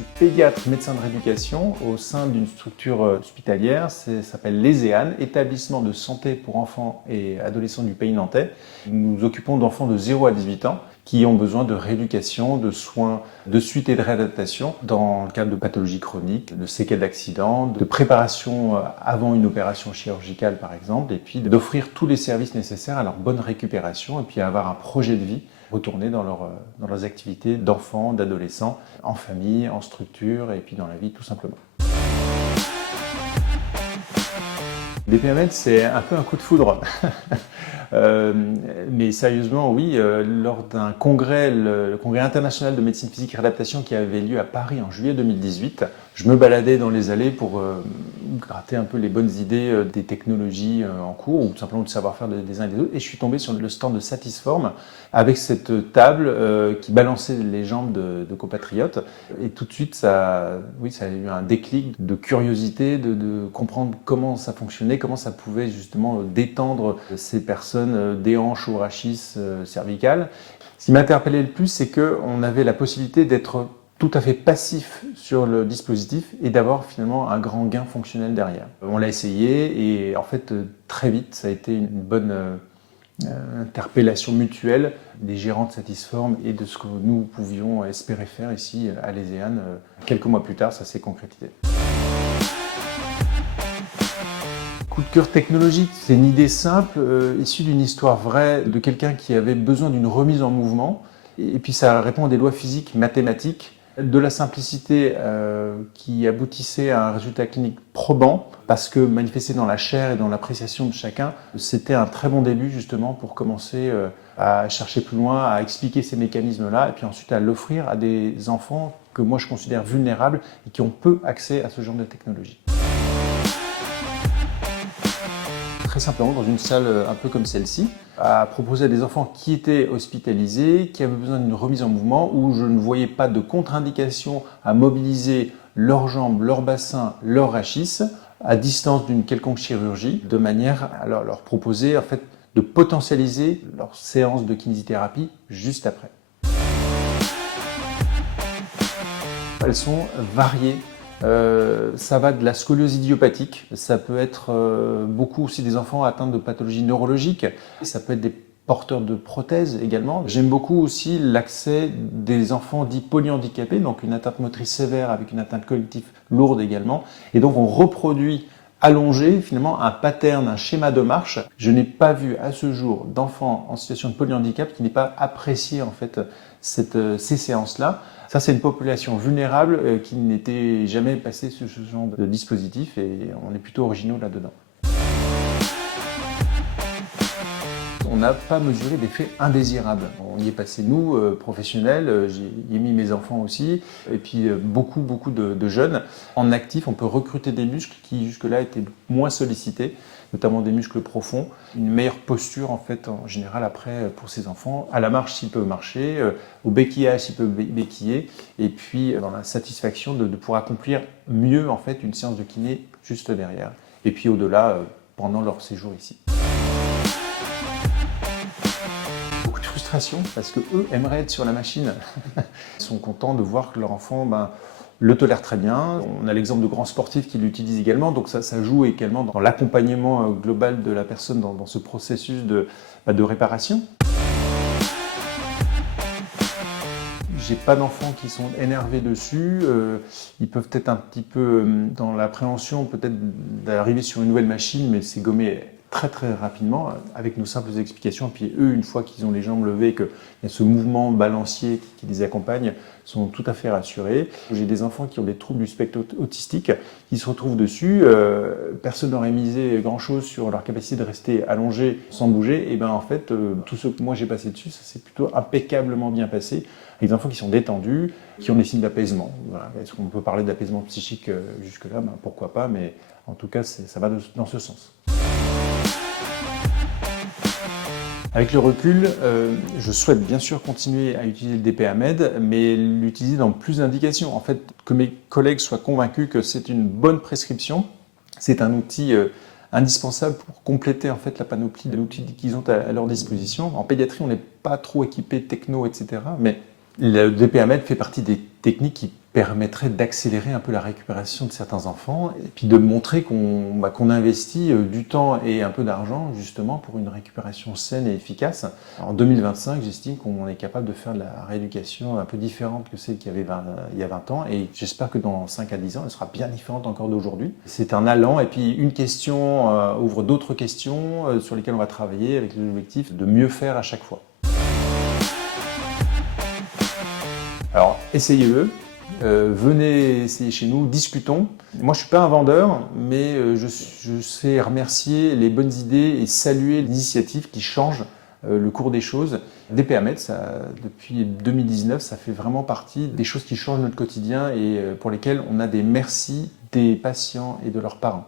suis pédiatre médecin de rééducation au sein d'une structure hospitalière, ça s'appelle l'ESEAN, Établissement de santé pour enfants et adolescents du pays nantais. Nous nous occupons d'enfants de 0 à 18 ans qui ont besoin de rééducation, de soins de suite et de réadaptation dans le cadre de pathologies chroniques, de séquelles d'accidents, de préparation avant une opération chirurgicale par exemple, et puis d'offrir tous les services nécessaires à leur bonne récupération et puis à avoir un projet de vie retourner dans leurs activités d'enfants, d'adolescents, en famille, en structure et puis dans la vie tout simplement. DPAMed, c'est un peu un coup de foudre. Mais sérieusement, oui, lors d'un congrès, le congrès international de médecine physique et réadaptation qui avait lieu à Paris en juillet 2018, je me baladais dans les allées pour gratter un peu les bonnes idées des technologies en cours ou tout simplement du savoir-faire des uns et des autres. Et je suis tombé sur le stand de Satisform avec cette table qui balançait les jambes de compatriotes. Et tout de suite, ça a eu un déclic de curiosité, de comprendre comment ça fonctionnait, comment ça pouvait justement détendre ces personnes des hanches au rachis cervical. Ce qui m'interpellait le plus, c'est qu'on avait la possibilité d'être tout à fait passif sur le dispositif et d'avoir finalement un grand gain fonctionnel derrière. On l'a essayé et en fait très vite ça a été une bonne interpellation mutuelle des gérants de Satisform et de ce que nous pouvions espérer faire ici à l'ESEAN. Quelques mois plus tard, ça s'est concrétisé. Coup de cœur technologique, c'est une idée simple, issue d'une histoire vraie de quelqu'un qui avait besoin d'une remise en mouvement. Et puis ça répond à des lois physiques, mathématiques, de la simplicité qui aboutissait à un résultat clinique probant, parce que manifesté dans la chair et dans l'appréciation de chacun, c'était un très bon début justement pour commencer à chercher plus loin, à expliquer ces mécanismes-là, et puis ensuite à l'offrir à des enfants que moi je considère vulnérables et qui ont peu accès à ce genre de technologie. Très simplement dans une salle un peu comme celle-ci, à proposer à des enfants qui étaient hospitalisés, qui avaient besoin d'une remise en mouvement, où je ne voyais pas de contre-indication à mobiliser leurs jambes, leur bassin, leur rachis, à distance d'une quelconque chirurgie, de manière à leur proposer en fait, de potentialiser leur séance de kinésithérapie juste après. Elles sont variées. Ça va de la scoliose idiopathique, ça peut être beaucoup aussi des enfants atteints de pathologies neurologiques, ça peut être des porteurs de prothèses également. J'aime beaucoup aussi l'accès des enfants dits polyhandicapés, donc une atteinte motrice sévère avec une atteinte cognitive lourde également. Et donc on reproduit allongé finalement un pattern, un schéma de marche. Je n'ai pas vu à ce jour d'enfants en situation de polyhandicap qui n'ait pas apprécié en fait ces séances-là. Ça, c'est une population vulnérable qui n'était jamais passée sur ce genre de dispositif et on est plutôt originaux là-dedans. On n'a pas mesuré d'effets indésirables. On y est passé, nous, professionnels, j'y ai mis mes enfants aussi, et puis beaucoup de jeunes. En actif, on peut recruter des muscles qui jusque-là étaient moins sollicités, notamment des muscles profonds. Une meilleure posture, en fait, en général, après, pour ces enfants. À la marche, s'ils peuvent marcher, au béquillage, s'ils peuvent béquiller, et puis dans la satisfaction de pouvoir accomplir mieux, en fait, une séance de kiné juste derrière. Et puis au-delà, pendant leur séjour ici. Parce que eux aimeraient être sur la machine. Ils sont contents de voir que leur enfant le tolère très bien. On a l'exemple de grands sportifs qui l'utilisent également, donc ça joue également dans l'accompagnement global de la personne dans ce processus de réparation. J'ai pas d'enfants qui sont énervés dessus, ils peuvent être un petit peu dans l'appréhension peut-être d'arriver sur une nouvelle machine, mais c'est gommé très rapidement avec nos simples explications. Puis eux, une fois qu'ils ont les jambes levées, qu'il y a ce mouvement balancier qui les accompagne, sont tout à fait rassurés. J'ai des enfants qui ont des troubles du spectre autistique, qui se retrouvent dessus. Personne n'aurait misé grand-chose sur leur capacité de rester allongé sans bouger. Et bien en fait, tout ce que moi j'ai passé dessus, ça s'est plutôt impeccablement bien passé. Avec des enfants qui sont détendus, qui ont des signes d'apaisement. Voilà. Est-ce qu'on peut parler d'apaisement psychique jusque-là? Pourquoi pas, mais en tout cas, ça va dans ce sens. Avec le recul, je souhaite bien sûr continuer à utiliser le DPAMed, mais l'utiliser dans plus d'indications. En fait, que mes collègues soient convaincus que c'est une bonne prescription, c'est un outil indispensable pour compléter en fait la panoplie d'outils qu'ils ont à leur disposition. En pédiatrie, on n'est pas trop équipé techno, etc. Mais le DPAMed fait partie des techniques qui permettrait d'accélérer un peu la récupération de certains enfants et puis de montrer qu'on investit du temps et un peu d'argent justement pour une récupération saine et efficace. En 2025, j'estime qu'on est capable de faire de la rééducation un peu différente que celle qu'il y avait il y a 20 ans et j'espère que dans 5 à 10 ans, elle sera bien différente encore d'aujourd'hui. C'est un allant et puis une question ouvre d'autres questions sur lesquelles on va travailler avec l'objectif de mieux faire à chaque fois. Alors, essayez-le. Venez essayer chez nous, discutons. Moi, je ne suis pas un vendeur, mais je sais remercier les bonnes idées et saluer l'initiative qui change le cours des choses. DPAMed, depuis 2019, ça fait vraiment partie des choses qui changent notre quotidien et pour lesquelles on a des merci des patients et de leurs parents.